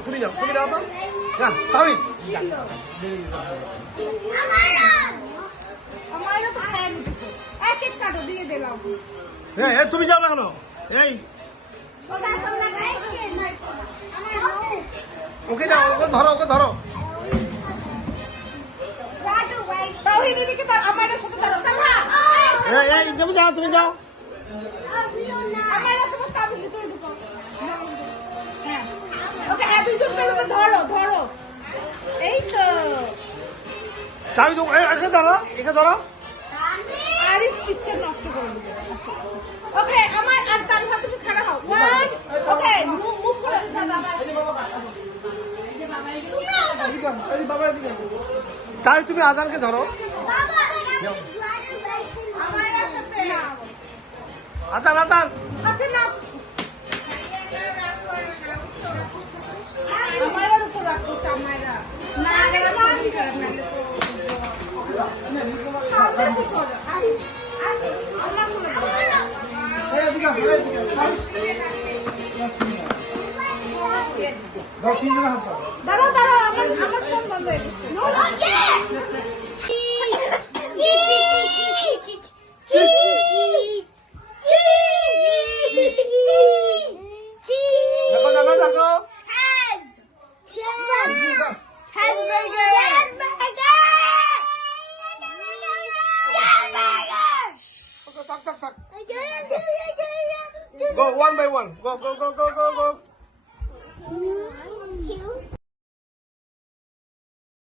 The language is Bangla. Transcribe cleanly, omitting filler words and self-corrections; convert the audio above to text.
তুমি দাও তো না তাহিদ তুমি যাও না কেন এই ওকে দাও ওকে ধরো তুমি যাও ধরো এই তো একে ধরো আরিস পিকচার নষ্ট করে দিবে ওকে আমার আর তার হাতে একটু খাড়া হও ওকে মুভ করে তাই তুমি আদানকে ধরো আদান আচ্ছা না আমার উপর রাখছিস আমারা না দাঁড়াও আমার ফোন বন্ধ হয়ে গেছে দেখো Go one by one. Go.